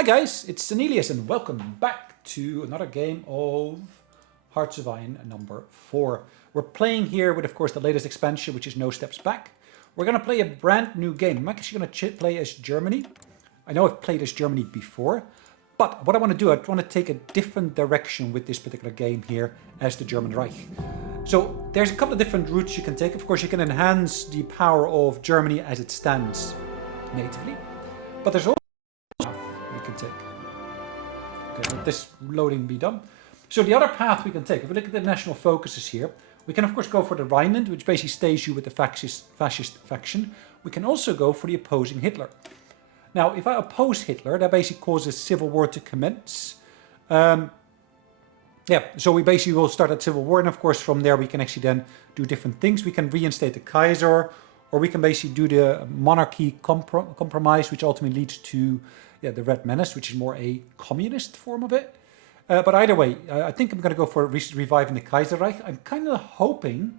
Hi guys, it's Sonelias and welcome back to another game of Hearts of Iron number 4. We're playing here with, of course, the latest expansion, which is No Steps Back. We're going to play a brand new game. I'm actually going to play as Germany. I know I've played as Germany before, but what I want to do, I want to take a different direction with this particular game here as the German Reich. So there's a couple of different routes you can take. Of course, you can enhance the power of Germany as it stands natively, but there's also we can take. Okay, let this loading be done. So the other path we can take, if we look at the national focuses here, we can of course go for the Rhineland, which basically stays you with the fascist faction. We can also go for the opposing Hitler. Now, if I oppose Hitler, that basically causes civil war to commence. So we basically will start that civil war, and of course from there we can actually then do different things. We can reinstate the Keizer, or we can basically do the monarchy compromise, which ultimately leads to the Red Menace, which is more a communist form of it. But either way, I think I'm going to go for reviving the Kaiserreich. I'm kind of hoping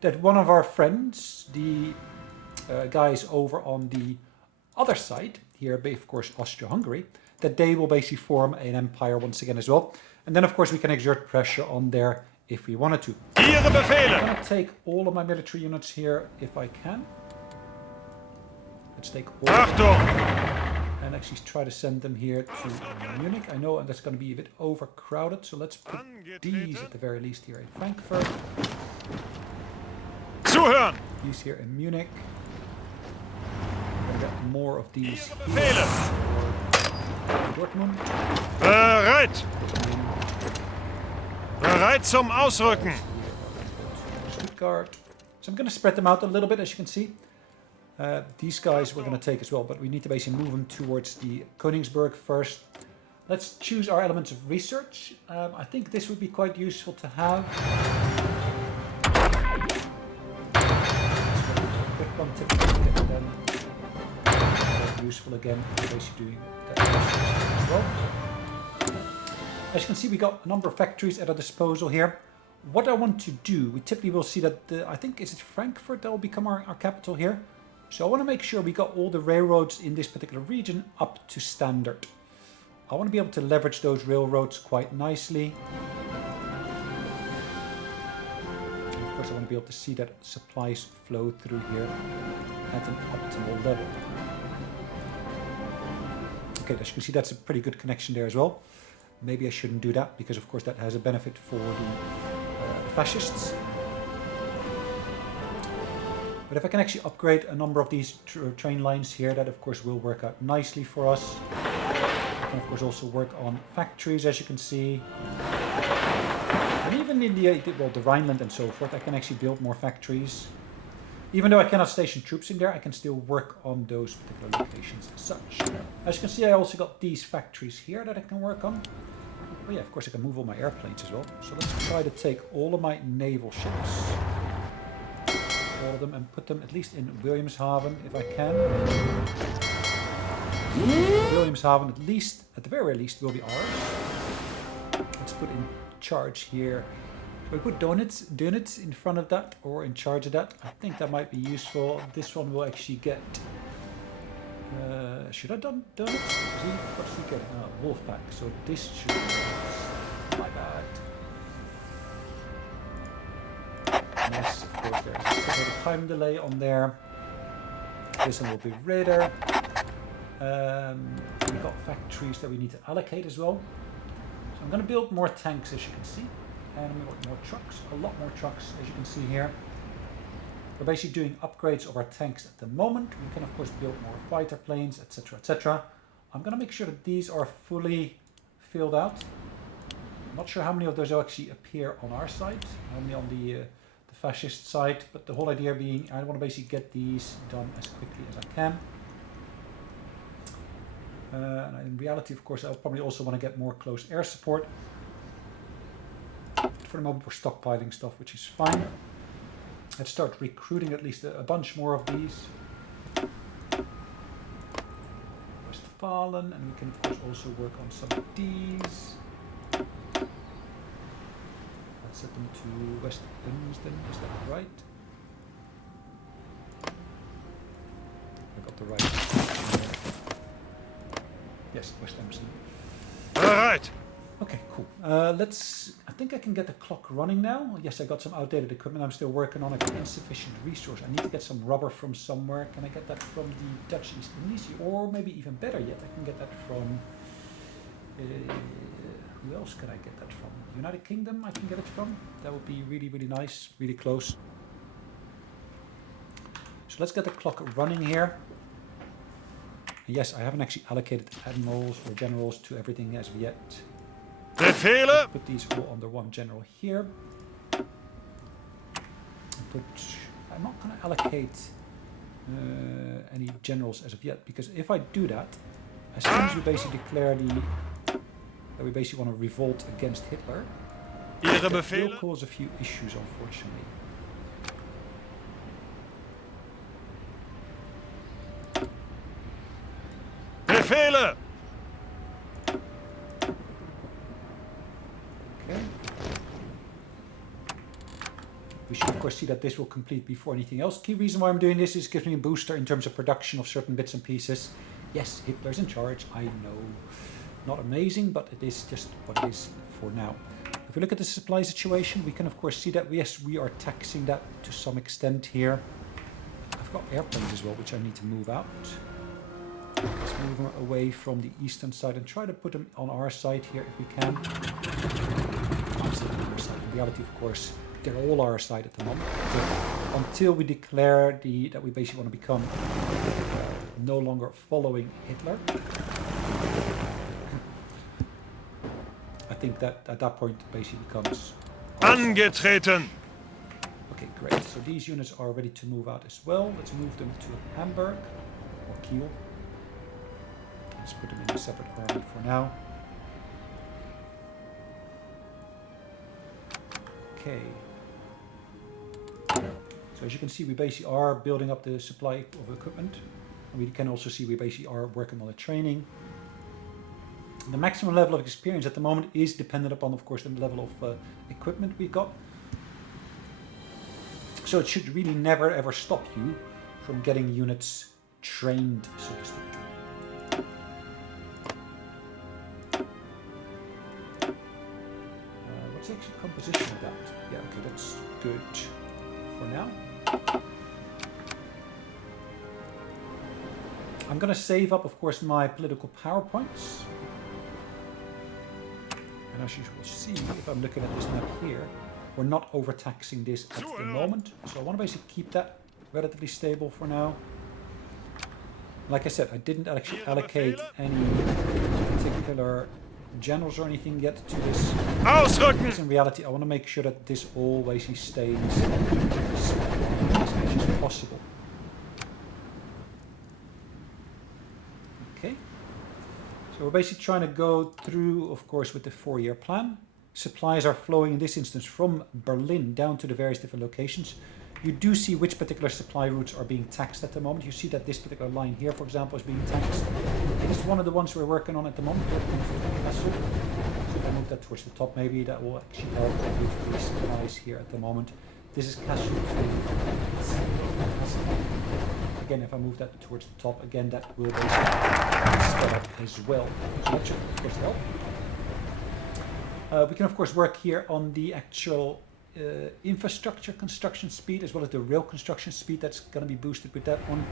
that one of our friends, the guys over on the other side, here, of course, Austro-Hungary, that they will basically form an empire once again as well. And then, of course, we can exert pressure on there if we wanted to. I'm going to take all of my military units here if I can. Let's take all of them and actually try to send them here to Munich. I know that's going to be a bit overcrowded, so let's put these at the very least here in Frankfurt. These here in Munich. We'll get more of these here in Dortmund. Bereit zum Ausrücken. Stuttgart. So I'm going to spread them out a little bit, as you can see. These guys we're going to take as well, but we need to basically move them towards the Königsberg first. Let's choose our elements of research. I think this would be quite useful to have. Quick one typically, and then useful again, basically doing that research as well. As you can see, we got a number of factories at our disposal here. What I want to do, we typically will see that, I think, is it Frankfurt that will become our capital here? So I want to make sure we got all the railroads in this particular region up to standard. I want to be able to leverage those railroads quite nicely. And of course, I want to be able to see that supplies flow through here at an optimal level. Okay, as you can see, that's a pretty good connection there as well. Maybe I shouldn't do that, because of course that has a benefit for the fascists. But if I can actually upgrade a number of these train lines here, that of course will work out nicely for us. I can of course also work on factories, as you can see. And even in the Rhineland and so forth, I can actually build more factories. Even though I cannot station troops in there, I can still work on those particular locations as such. As you can see, I also got these factories here that I can work on. Oh yeah, of course I can move all my airplanes as well. So let's try to take all of my naval ships, all of them, and put them at least in Wilhelmshaven if I can. Wilhelmshaven, at the very least, will be ours. Let's put in charge here. We put donuts in front of that, or in charge of that. I think that might be useful. This one will actually get. Should I have done donuts? What's he getting? Wolfpack. So this should be my bad. Yes, of course, there's a bit of time delay on there. This one will be radar. We've got factories that we need to allocate as well. So I'm going to build more tanks, as you can see. And we've got more trucks, a lot more trucks, as you can see here. We're basically doing upgrades of our tanks at the moment. We can, of course, build more fighter planes, etc., etc. I'm going to make sure that these are fully filled out. I'm not sure how many of those will actually appear on our side, only on the fascist side, but the whole idea being I want to basically get these done as quickly as I can. And in reality, of course, I'll probably also want to get more close air support. For the moment, we're stockpiling stuff, which is fine. Let's start recruiting at least a bunch more of these. Westfalen, and we can of course also work on some of these. Let's set them to West Bensden, is that right? I got the right. Yes, West Emerson. Bereit! Okay, cool. I think I can get the clock running now. Yes, I got some outdated equipment I'm still working on. I got insufficient resource. I need to get some rubber from somewhere. Can I get that from the Dutch East Indies? Or maybe even better yet, I can get that from... who else can I get that from? United Kingdom I can get it from. That would be really, really nice. Really close. So let's get the clock running here. Yes, I haven't actually allocated admirals or generals to everything as of yet. Befehle! Put these all under one general here. I'm not going to allocate any generals as of yet, because if I do that, as soon as we basically declare that we basically want to revolt against Hitler, Ihre that will Befehle? cause a few issues, unfortunately. Befehle! Okay. We should of course see that this will complete before anything else. Key reason why I'm doing this is it gives me a booster in terms of production of certain bits and pieces. Yes, Hitler's in charge, I know. Not amazing, but it is just what it is for now. If we look at the supply situation, we can of course see that yes, we are taxing that to some extent here. I've got airplanes as well, which I need to move out. Let's move them away from the eastern side and try to put them on our side here if we can. I'm saying on our side. In reality, of course, they're all our side at the moment. So until we declare that we basically want to become no longer following Hitler. I think that at that point it basically becomes Angetreten! Okay, great. So these units are ready to move out as well. Let's move them to Hamburg or Kiel. Let's put them in a separate army for now. Okay. So as you can see, we basically are building up the supply of equipment. And we can also see we basically are working on the training. The maximum level of experience at the moment is dependent upon, of course, the level of equipment we've got. So it should really never ever stop you from getting units trained, so to speak. What's the actual composition of that? Yeah, okay, that's good for now. I'm going to save up, of course, my political PowerPoints. And as you will see, if I'm looking at this map here, we're not overtaxing this at the moment. So I want to basically keep that relatively stable for now. Like I said, I didn't actually allocate any particular generals or anything yet to this. Because in reality, I want to make sure that this all basically stays as much as possible. Okay. So we're basically trying to go through, of course, with the 4-year plan. Supplies are flowing in this instance from Berlin down to the various different locations. You do see which particular supply routes are being taxed at the moment. You see that this particular line here, for example, is being taxed. It is one of the ones we're working on at the moment. So if I move that towards the top, maybe that will actually help with these supplies here at the moment. This is Kassel. Again, if I move that towards the top, again, that will basically step up as well. So that should, of course, help. We can, of course, work here on the actual infrastructure construction speed as well as the rail construction speed. That's going to be boosted with that one.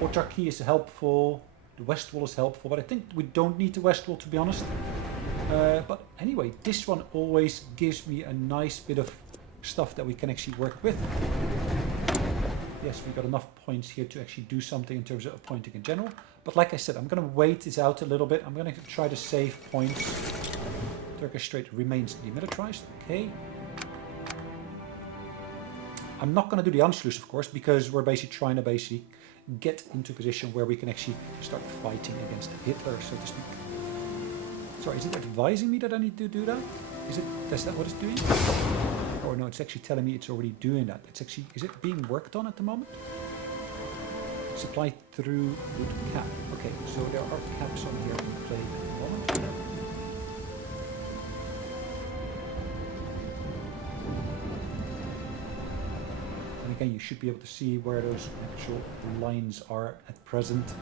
Autarky is helpful. The west wall is helpful, but I think we don't need the west wall, to be honest. But anyway, this one always gives me a nice bit of stuff that we can actually work with. Yes, we got enough points here to actually do something in terms of appointing a general. But like I said, I'm going to wait this out a little bit. I'm going to try to save points. Turkish Strait remains demilitarized. Okay. I'm not going to do the Anschluss, of course, because we're basically trying to get into a position where we can actually start fighting against Hitler, so to speak. Sorry, is it advising me that I need to do that? Is that what it's doing? Or no, it's actually telling me it's already doing that. It's actually, is it being worked on at the moment? Supply through wood cap. Okay, so there are caps on here in play at the moment. And again, you should be able to see where those actual lines are at present.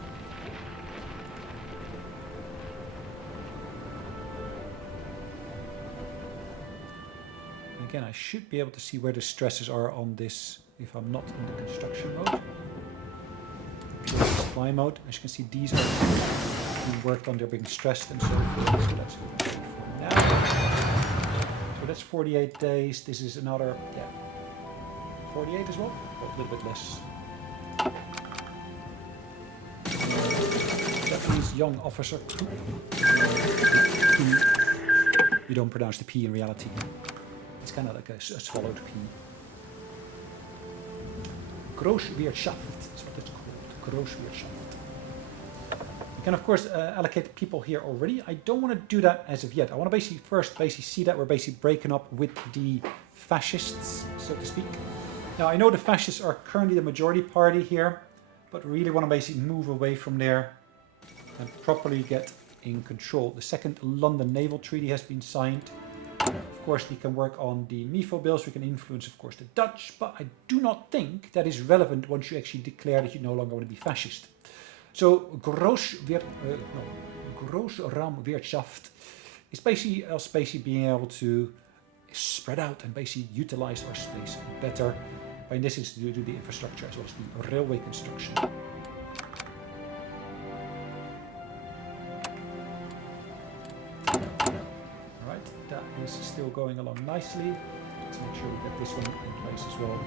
Again, I should be able to see where the stresses are on this if I'm not in the construction mode. Pure supply mode. As you can see, these are being worked on, they're being stressed and so forth. So that's for now. So that's 48 days. This is another, 48 as well, but a little bit less. Japanese young officer. You don't pronounce the P in reality. It's kind of like a swallowed P. Großwirtschaft is what it's called. Großwirtschaft. You can of course allocate people here already. I don't want to do that as of yet. I want to basically see that we're basically breaking up with the fascists, so to speak. Now I know the fascists are currently the majority party here, but really want to basically move away from there and properly get in control. The second London Naval Treaty has been signed. Of course, we can work on the MIFO bills. We can influence, of course, the Dutch, but I do not think that is relevant once you actually declare that you no longer want to be fascist. So, Großraumwirtschaft is basically us being able to spread out and basically utilize our space better. By in this instance, to do the infrastructure as well as the railway construction. That is still going along nicely. Let's make sure we get this one in place as well.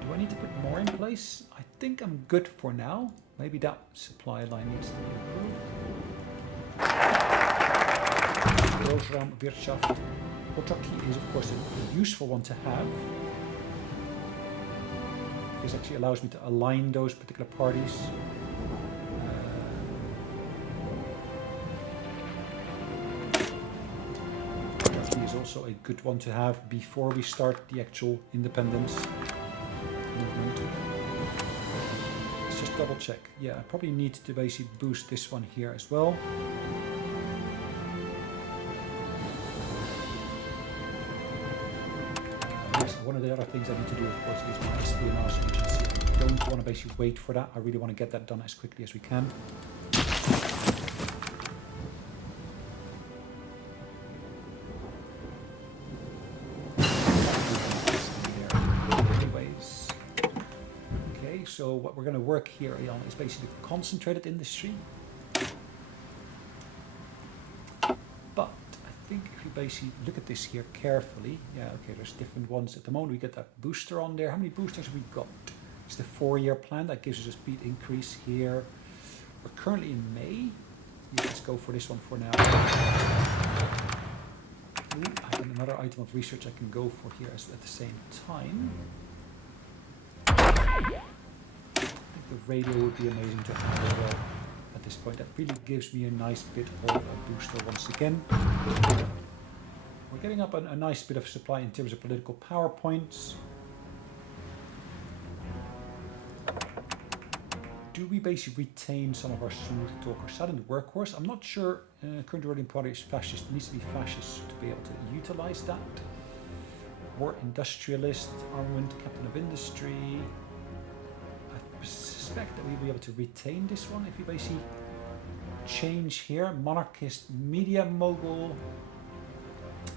Do I need to put more in place? I think I'm good for now. Maybe that supply line needs to be improved. Großraumwirtschaft. Autarky is of course a useful one to have. This actually allows me to align those particular parties. Is also a good one to have before we start the actual independence movement. Let's just double check. Yeah, I probably need to basically boost this one here as well. Yes, one of the other things I need to do, of course, is my espionage agency. I don't want to basically wait for that. I really want to get that done as quickly as we can. So what we're going to work here on is basically concentrated industry. But I think if you basically look at this here carefully, okay, there's different ones. At the moment we get that booster on there. How many boosters have we got? It's the 4-year plan. That gives us a speed increase here. We're currently in May. Let's go for this one for now. Ooh, I have another item of research I can go for here at the same time. The radio would be amazing to have as well at this point. That really gives me a nice bit of a booster once again. We're getting up a nice bit of supply in terms of political power points. Do we basically retain some of our smooth talkers? Silent workhorse. I'm not sure. Current ruling party is fascist. It needs to be fascist to be able to utilize that. War industrialist, armament, captain of industry. I suspect that we'll be able to retain this one if we basically change here. Monarchist media mogul,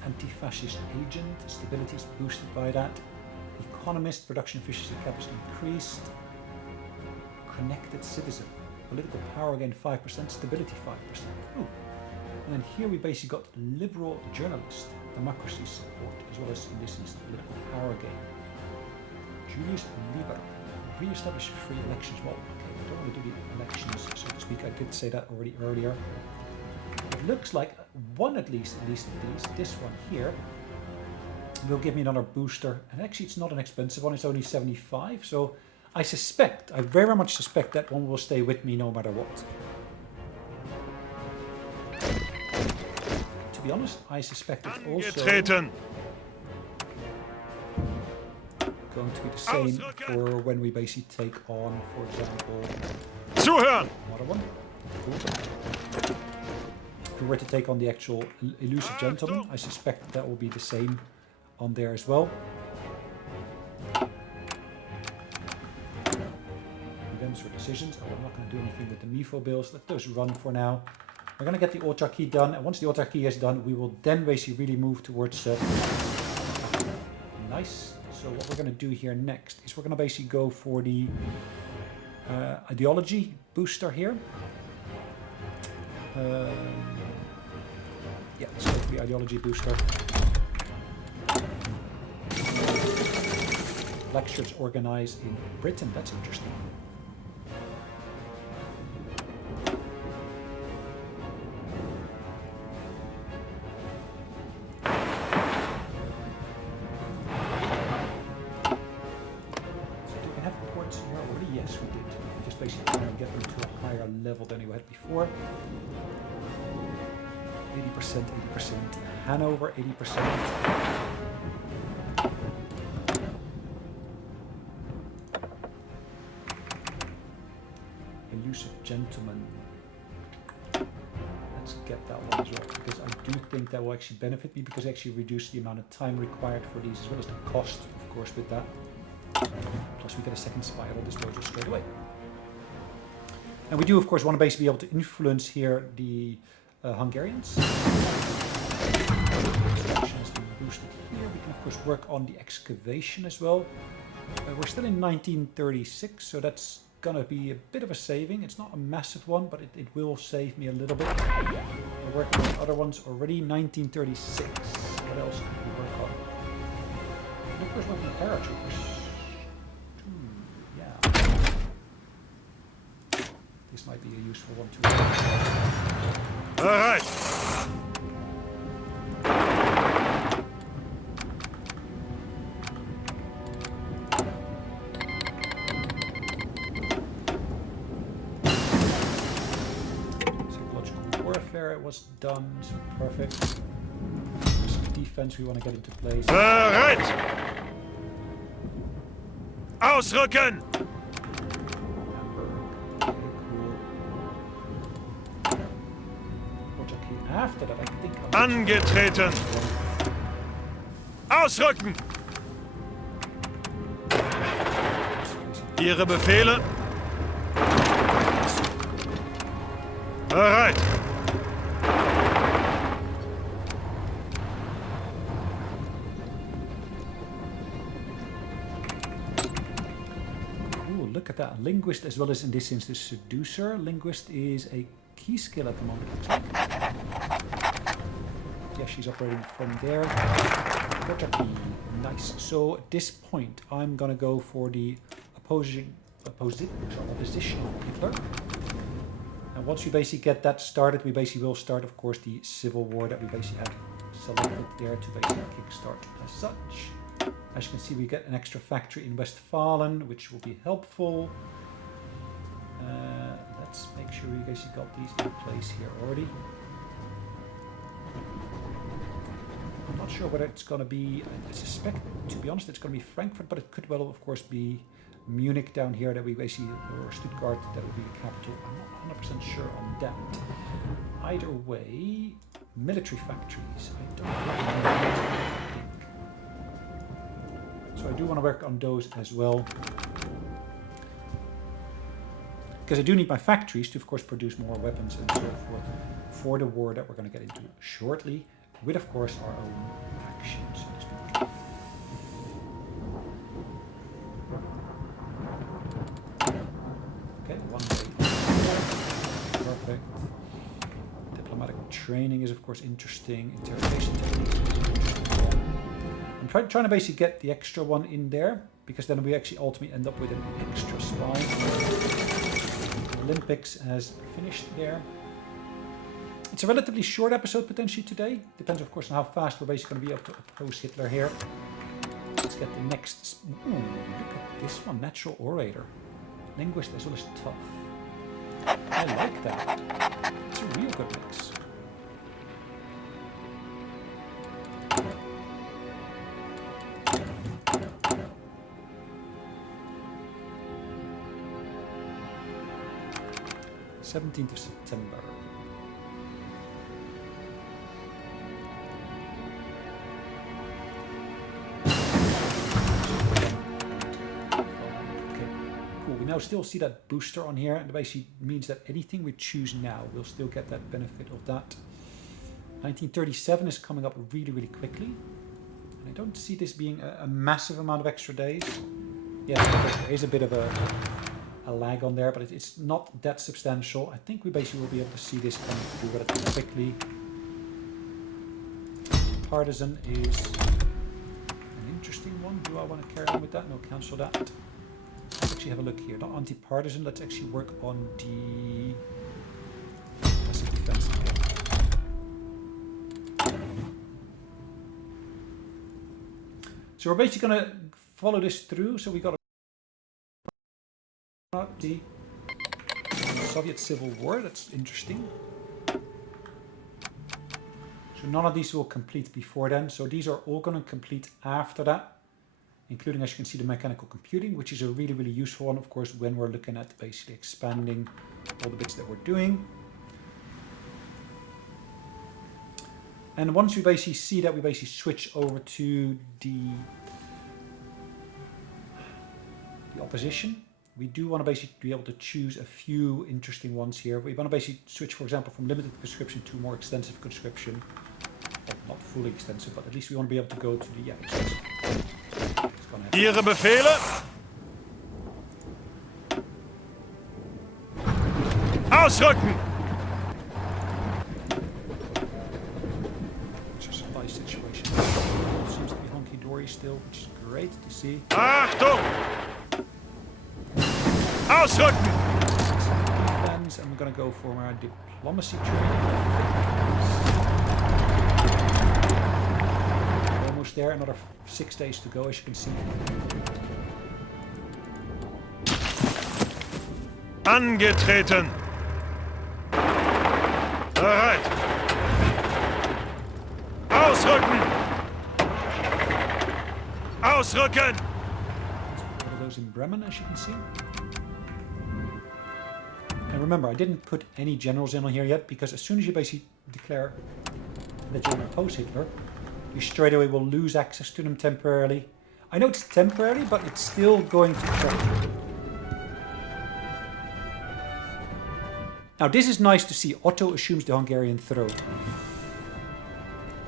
anti-fascist agent, stability is boosted by that. Economist, production efficiency cap is increased. Connected citizen, political power gain 5%, stability 5%. Ooh. And then here we basically got liberal journalist, democracy support, as well as in this instance political power gain. Julius Lieber. Re-establish free elections. Well, okay, we don't want to do the elections, so to speak. I did say that already earlier. It looks like one at least of these, this one here, will give me another booster. And actually, it's not an expensive one. It's only 75. So I very much suspect that one will stay with me no matter what. To be honest, I suspect it's also going to be the same for when we basically take on, for example, another one. Cool. If we were to take on the actual elusive gentleman, I suspect that will be the same on there as well. Events or decisions. Oh, I'm not going to do anything with the MIFO bills. Let those run for now. We're going to get the autarky done, and once the autarky is done, we will then basically really move towards... nice. So what we're going to do here next is we're going to basically go for the ideology booster here. Yeah, let's go for the ideology booster. Lectures organized in Britain, that's interesting. Level than we had before. 80%, 80%. Hanover, 80%. Elusive gentleman. Let's get that one as well, because I do think that will actually benefit me, because I actually reduce the amount of time required for these, as well as the cost, of course, with that. Plus we get a second spiral disposal straight away. And we do, of course, want to basically be able to influence here the Hungarians. Production has been boosted here. We can, of course, work on the excavation as well. We're still in 1936, so that's going to be a bit of a saving. It's not a massive one, but it will save me a little bit. We're working on other ones already. 1936. What else can we work on? And of course, working on paratroopers. This might be a useful one too. All right. Psychological warfare was done, so perfect. Some defense we want to get into place. Bereit! Ausrücken! After that, I think Angetreten! Ausrücken! Ihre Befehle? Bereit! Cool, look at that. Linguist as well as in this instance seducer. Linguist is a key skill at the moment, looks like. Yeah, she's operating from there. Nice. So at this point, I'm gonna go for the opposition of Hitler. And once we basically get that started, we basically will start, of course, the civil war that we basically had selected there to basically kickstart as such. As you can see, we get an extra factory in Westfalen, which will be helpful. Let's make sure you guys got these in place here already. I'm not sure whether it's going to be, I suspect, to be honest, it's going to be Frankfurt, but it could well, of course, be Munich down here that we basically, or Stuttgart, that would be the capital. I'm not 100% sure on that. Either way, military factories. I don't think. So I do want to work on those as well. Because I do need my factories to, of course, produce more weapons and so forth for the war that we're going to get into shortly, with, of course, our own action, so to speak. Okay, one day. Perfect. Diplomatic training is, of course, interesting. Interrogation techniques is interesting. I'm trying to basically get the extra one in there, because then we actually ultimately end up with an extra spy. Olympics has finished there. It's a relatively short episode potentially today. Depends, of course, on how fast we're basically going to be able to oppose Hitler here. Let's get the next. Ooh, look at this one. Natural orator. Linguist as well as tough. I like that. It's a real good mix. Seventeenth of September. now still see that booster on here, and it basically means that anything we choose now, we'll still get that benefit of that. 1937 is coming up really, really quickly. And I don't see this being a massive amount of extra days. Yeah, there is a bit of a lag on there, but it's not that substantial. I think we basically will be able to see this coming through relatively quickly. Partisan is an interesting one. Do I want to carry on with that? No, cancel that. Let's actually have a look here. Not anti-partisan. Let's actually work on the passive defense again. So we're basically going to follow this through. So we got the Soviet Civil War. That's interesting. So none of these will complete before then. So these are all going to complete after that, including, as you can see, the mechanical computing, which is a really, really useful one, of course, when we're looking at basically expanding all the bits that we're doing. And once we basically see that, we basically switch over to the opposition. We do want to basically be able to choose a few interesting ones here. We want to basically switch, for example, from limited conscription to more extensive conscription. Well, not fully extensive, but at least we want to be able to go to the extensive. Ihre Befehle? Ausrücken! It's a supply situation. Seems to be honky-dory still, which is great to see. Achtung! Ausrücken! Defense, and we're going to go for our diplomacy training. Almost there, another 6 days to go, as you can see. Angetreten! Bereit! Ausrücken! Ausrücken! One of those in Bremen, as you can see. And remember, I didn't put any generals in on here yet, because as soon as you basically declare that you're going to oppose Hitler, you straight away will lose access to them temporarily. I know it's temporary, but it's still going to affect you. Now this is nice to see. Otto assumes the Hungarian throne.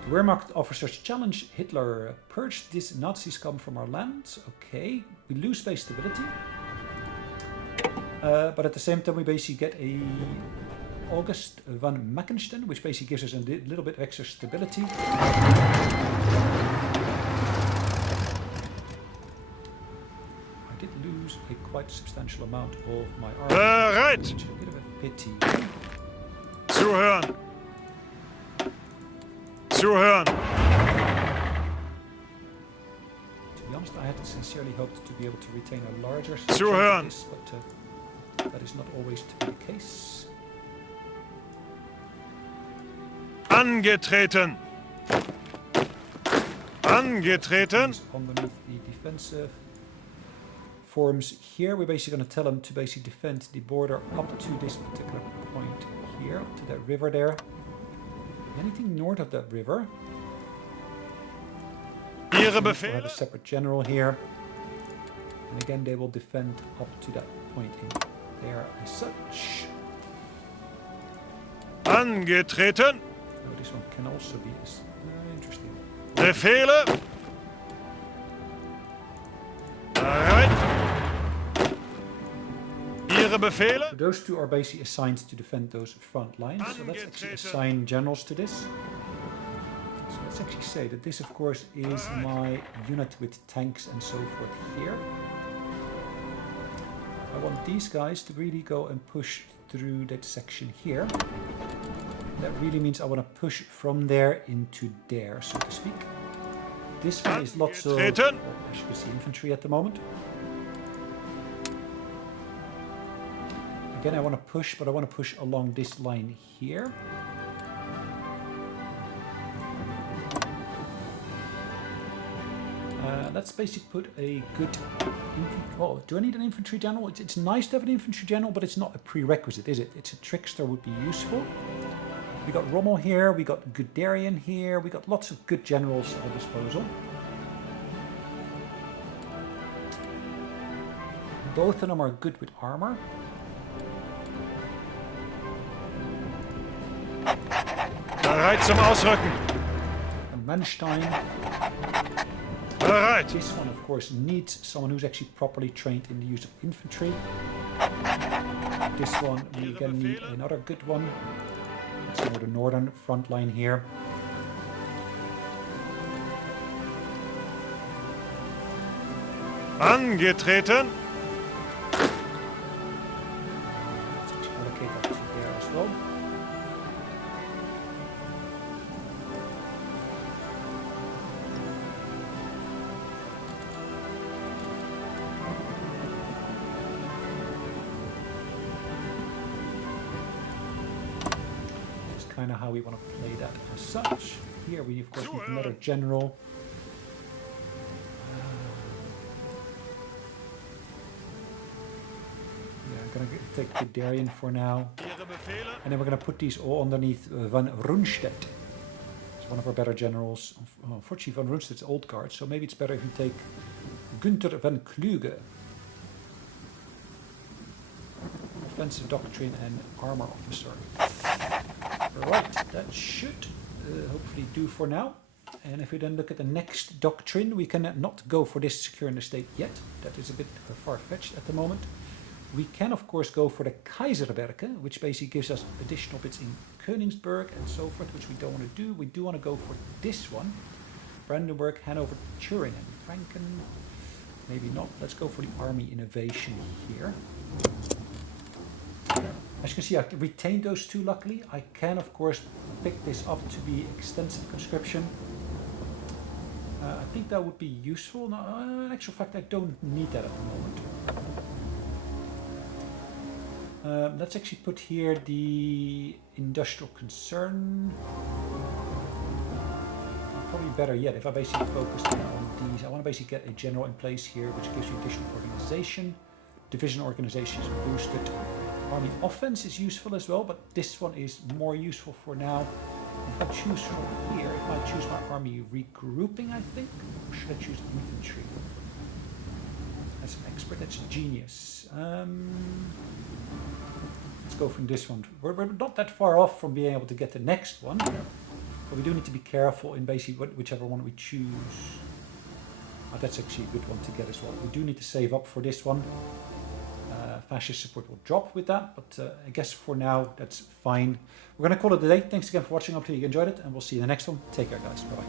The Wehrmacht officers challenge Hitler. Purge these Nazis come from our lands. Okay. We lose space stability. But at the same time we basically get a August van Mackensten, which basically gives us a little bit of extra stability. I did lose a quite substantial amount of my army, Bereit! which is a bit of a pity. Zuhören! Zuhören! To be honest, I had sincerely hoped to be able to retain a larger Zuhören! this, but that is not always to be the case. Angetreten! Angetreten! Underneath the defensive forms here, we're basically going to tell them to basically defend the border up to this particular point here, up to that river there. Anything north of that river, Ihre we'll have a Befehle? separate general here. And again, they will defend up to that point in there as such. Angetreten! Oh, this one can also be interesting. Befehle? Bereit! Ihre Befehle? So those two are basically assigned to defend those front lines. So let's actually assign generals to this. So let's actually say that this, of course, is my unit with tanks and so forth here. I want these guys to really go and push through that section here. That really means I want to push from there into there, so to speak. This one is lots of, well, as you can see, infantry at the moment. Again, I want to push, but I want to push along this line here. Let's basically put a good... Oh, do I need an infantry general? It's nice to have an infantry general, but it's not a prerequisite, is it? It's a trickster would be useful. We got Rommel here, we got Guderian here, we got lots of good generals at our disposal. Both of them are good with armor. Bereit zum Ausrücken. And Manstein. Bereit. This one, of course, needs someone who's actually properly trained in the use of infantry. This one, we're gonna need another good one. It's more the northern front line here. Angetreten. Let's allocate that to there as well. Kind of how we want to play that as such. Here we of course need another general. Yeah, I'm gonna take the Darien for now, and then we're gonna put these all underneath Van Rundstedt. It's one of our better generals. Unfortunately, Van Rundstedt's old guard, so maybe it's better if you take Günther van Kluge. Offensive doctrine and armor officer. Right, that should hopefully do for now. And if we then look at the next doctrine, we can not go for this secure in the state yet. That is a bit far-fetched at the moment. We can of course go for the Keizerwerke, which basically gives us additional bits in Königsberg and so forth, which we don't want to do. We do want to go for this one. Brandenburg, Hanover, Thüringen, Franken. Maybe not. Let's go for the army innovation here. As you can see, I retained those two luckily. I can, of course, pick this up to be extensive conscription. I think that would be useful. No, in actual fact, I don't need that at the moment. Let's actually put here the industrial concern. Probably better yet if I basically focus on these. I want to basically get a general in place here, which gives you additional organization. Division organization is boosted. Army offense is useful as well, but this one is more useful for now. If I choose from here, if I choose my army regrouping, I think, or should I choose infantry? That's an expert, that's genius. Let's go from this one. We're not that far off from being able to get the next one, but we do need to be careful in basically whichever one we choose. Oh, that's actually a good one to get as well. We do need to save up for this one. Fascist support will drop with that, but I guess for now that's fine. We're going to call it a day. Thanks again for watching. Hopefully you enjoyed it, and we'll see you in the next one. Take care, guys. Bye-bye.